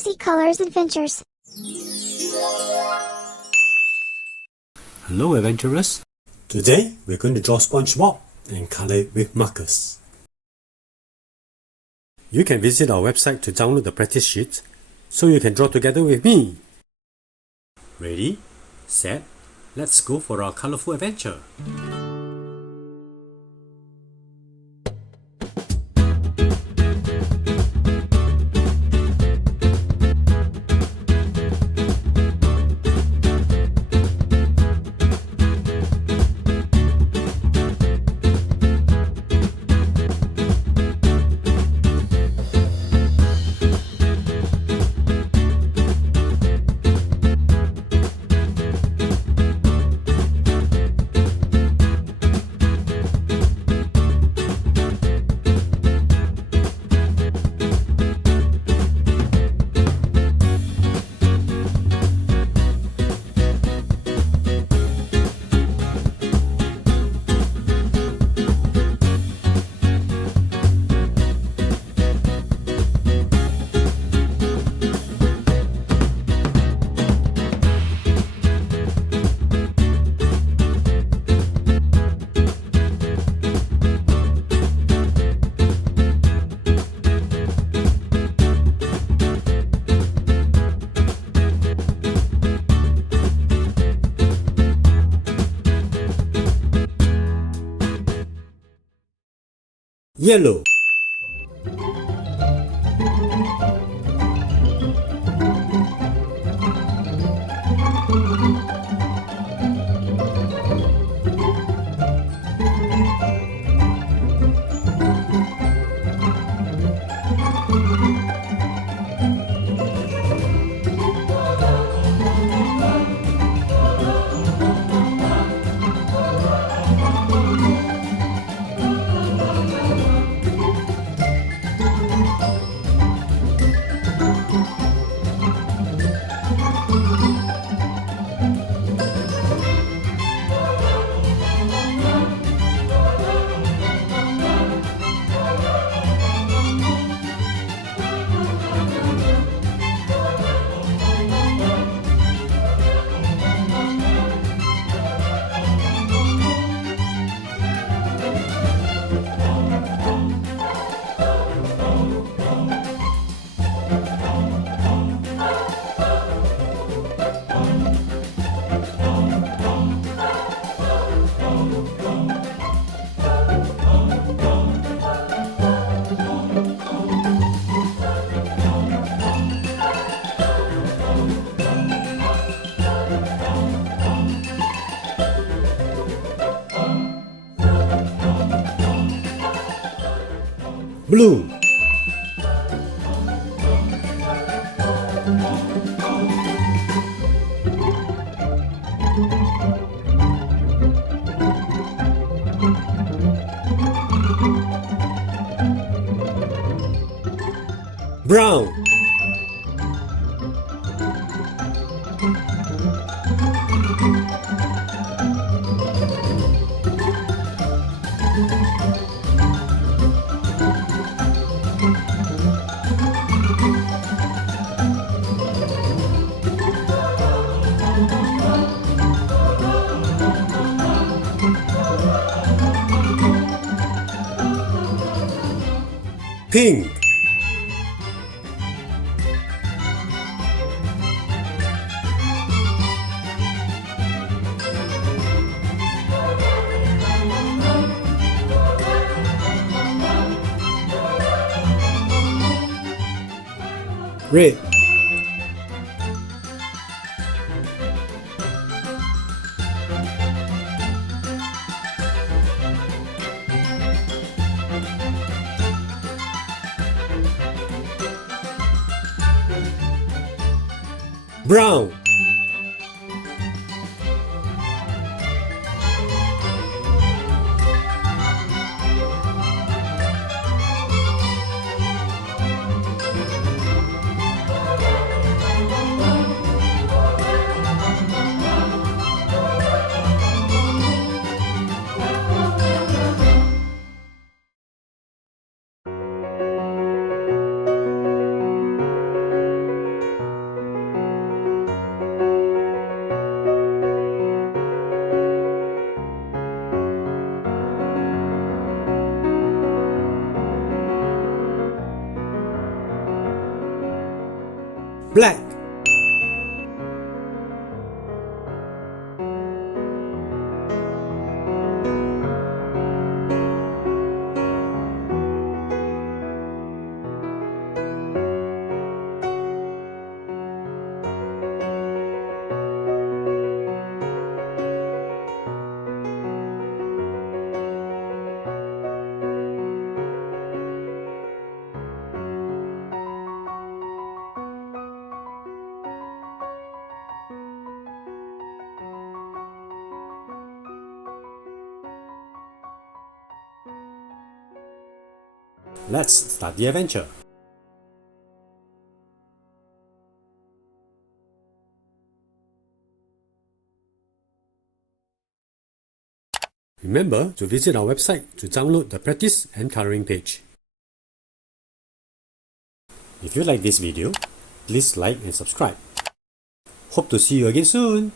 Whimsy Colors Adventures. Hello adventurers! Today we're going to draw Spongebob and color it with markers. You can visit our website to download the practice sheet so you can draw together with me. Ready, set, let's go for our colorful adventure. Yellow, blue, brown, pink, red, brown, black. Let's start the adventure. Remember to visit our website to download the practice and coloring page. If you like this video, please like and subscribe. Hope to see you again soon.